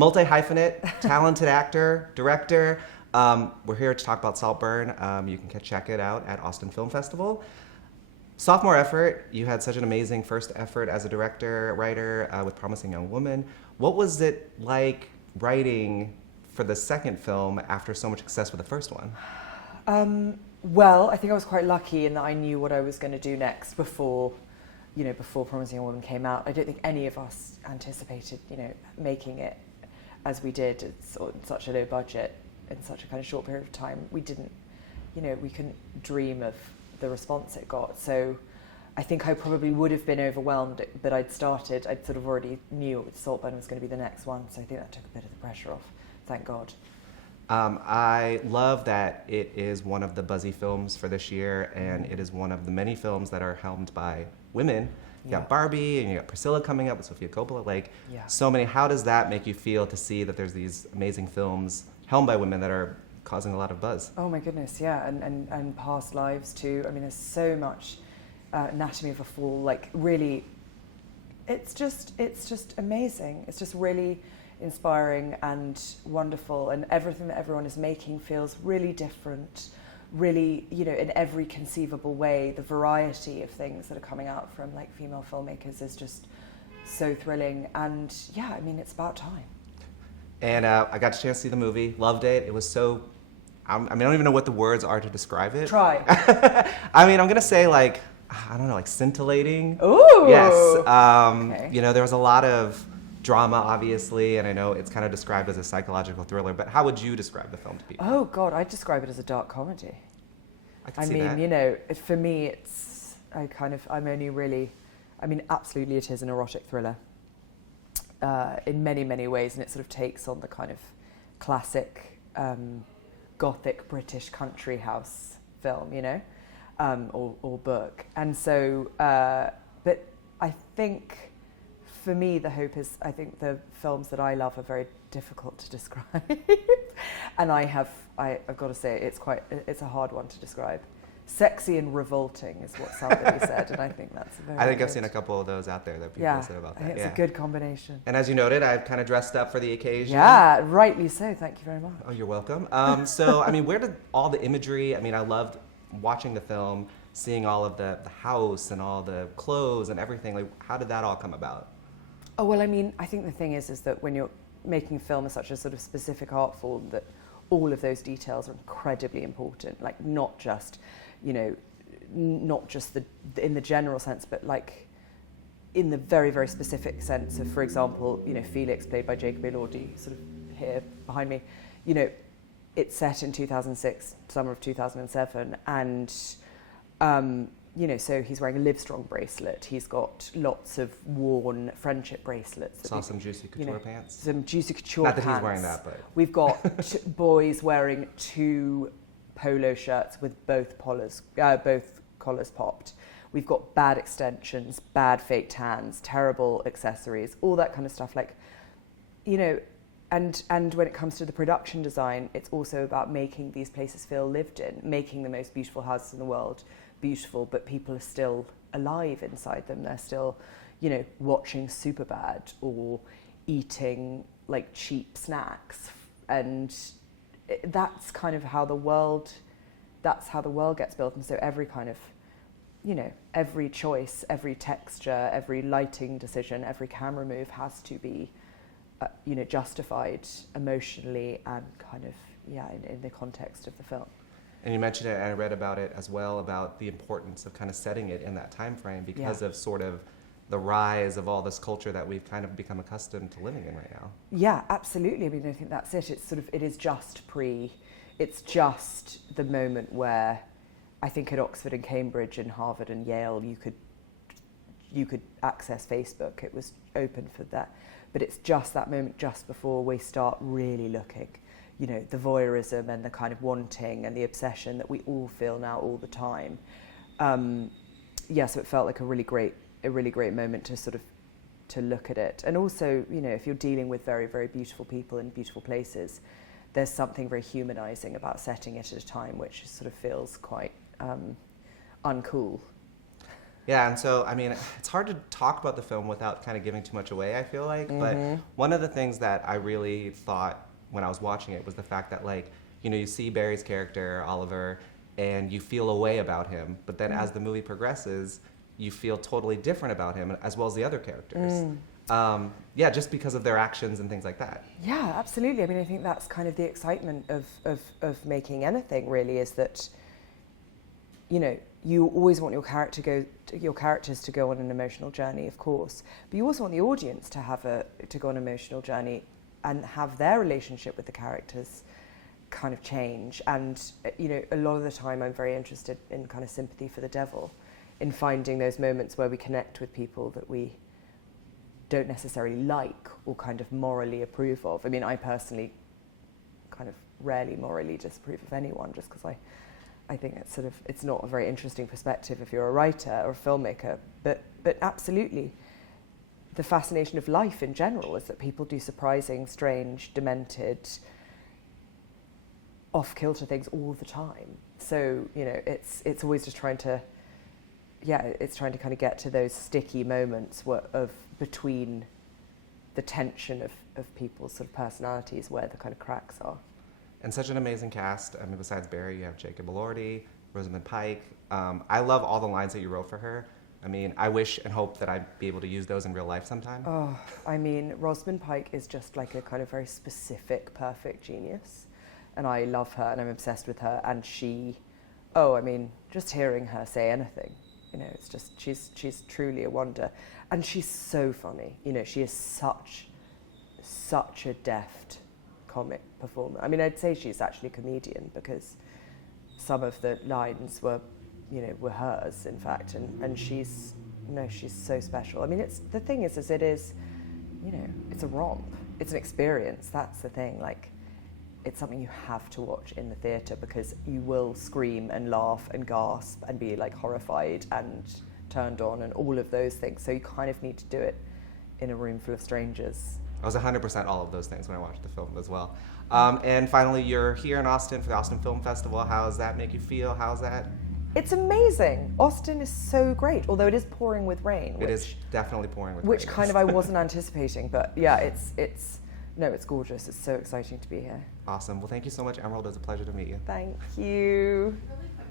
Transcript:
multi-hyphenate, talented actor, director. We're here to talk about Saltburn. You can check it out at Austin Film Festival. Sophomore effort, you had such an amazing first effort as a director, writer with Promising Young Woman. What was it like writing for the second film after so much success with the first one? Well, I think I was quite lucky in that I knew what I was going to do next before Promising Young Woman came out. I don't think any of us anticipated, making it as we did at such a low budget in such a kind of short period of time. We didn't, we couldn't dream of the response it got. So I think I probably would have been overwhelmed, but I'd sort of already knew Saltburn was going to be the next one. So I think that took a bit of the pressure off, thank God. I love that it is one of the buzzy films for this year, and it is one of the many films that are helmed by women. You got Barbie, and you got Priscilla coming up with Sofia Coppola. So many. How does that make you feel to see that there's these amazing films helmed by women that are causing a lot of buzz? Oh my goodness, yeah, and past lives too. I mean, there's so much Anatomy of a Fall. Really, it's just amazing. It's just really inspiring and wonderful, and everything that everyone is making feels really different, really, in every conceivable way. The variety of things that are coming out from female filmmakers is just so thrilling, and yeah, I mean, it's about time. And I got a chance to see the movie, loved it. It was so, I don't even know what the words are to describe it. Try. I'm gonna say scintillating. Ooh. Yes. Okay. There was a lot of drama, obviously, and I know it's kind of described as a psychological thriller, but how would you describe the film to people? Oh God, I'd describe it as a dark comedy. I mean, that. For me, absolutely it is an erotic thriller in many, many ways, and it sort of takes on the kind of classic gothic British country house film, or book. And so, but I think for me, the hope is, I think the films that I love are very difficult to describe. And I've got to say, it's a hard one to describe. Sexy and revolting is what somebody said, and I think that's a very I think I've seen a couple of those out there that people said about that. I think it's a good combination. And as you noted, I've kind of dressed up for the occasion. Yeah, rightly so. Thank you very much. Oh, you're welcome. Where did all the imagery, I loved watching the film, seeing all of the house and all the clothes and everything. How did that all come about? Oh, well, I think the thing is that when you're making a film as such a sort of specific art form, that all of those details are incredibly important. Not just, not just in the general sense, but in the very, very specific sense of, for example, Felix, played by Jacob Elordi, sort of here behind me. It's set in 2006, summer of 2007, and so he's wearing a Livestrong bracelet. He's got lots of worn friendship bracelets. Saw some juicy couture pants. Some juicy couture pants. Not that he's wearing that, but... We've got boys wearing 2 polo shirts with both collars popped. We've got bad extensions, bad fake tans, terrible accessories, all that kind of stuff. And when it comes to the production design, it's also about making these places feel lived in, making the most beautiful houses in the world beautiful, but people are still alive inside them. They're still, watching Superbad or eating cheap snacks, and that's kind of how the world gets built. And so every kind of, every choice, every texture, every lighting decision, every camera move has to be, justified emotionally and kind of, in the context of the film. And you mentioned it, and I read about it as well, about the importance of kind of setting it in that time frame because of sort of the rise of all this culture that we've kind of become accustomed to living in right now. Yeah, absolutely. I think that's it. It's just the moment where I think at Oxford and Cambridge and Harvard and Yale, you could access Facebook. It was open for that. But it's just that moment just before we start really looking. The voyeurism and the kind of wanting and the obsession that we all feel now all the time. So it felt like a really great moment to sort of to look at it. And also, if you're dealing with very, very beautiful people in beautiful places, there's something very humanizing about setting it at a time which sort of feels quite uncool. Yeah, and so, I mean, it's hard to talk about the film without kind of giving too much away, I feel like. But one of the things that I really thought when I was watching it was the fact that, like, you know, you see Barry's character, Oliver, and you feel a way about him. But then as the movie progresses, you feel totally different about him, as well as the other characters. Yeah, just because of their actions and things like that. Yeah, absolutely. I mean, I think that's kind of the excitement of making anything, really, is that, you know, you always want your characters to go on an emotional journey, of course, but you also want the audience to go on an emotional journey and have their relationship with the characters kind of change. And, you know, a lot of the time I'm very interested in kind of sympathy for the devil, in finding those moments where we connect with people that we don't necessarily like or kind of morally approve of. I mean, I personally kind of rarely morally disapprove of anyone, just because I think it's not a very interesting perspective if you're a writer or a filmmaker, but absolutely the fascination of life in general is that people do surprising, strange, demented, off-kilter things all the time. So, you know, it's always just trying to kind of get to those sticky moments of between the tension of people's sort of personalities, where the kind of cracks are. And such an amazing cast. I mean, besides Barry, you have Jacob Elordi, Rosamund Pike. I love all the lines that you wrote for her. I mean, I wish and hope that I'd be able to use those in real life sometime. Oh, I mean, Rosamund Pike is just like a kind of very specific, perfect genius. And I love her and I'm obsessed with her. And I mean, just hearing her say anything, you know, it's just, she's truly a wonder. And she's so funny. You know, she is such a deft comic performer. I mean, I'd say she's actually a comedian, because some of the lines were hers, in fact, and she's so special. I mean, the thing is it is, you know, it's a romp. It's an experience. That's the thing. Like, it's something you have to watch in the theatre, because you will scream and laugh and gasp and be like horrified and turned on and all of those things. So you kind of need to do it in a room full of strangers. I was 100% all of those things when I watched the film as well. And finally, you're here in Austin for the Austin Film Festival. How does that make you feel? How's that? It's amazing. Austin is so great, although it is pouring with rain. It is definitely pouring with rain. Which kind of I wasn't anticipating, but yeah, it's gorgeous. It's so exciting to be here. Awesome. Well, thank you so much, Emerald. It was a pleasure to meet you. Thank you.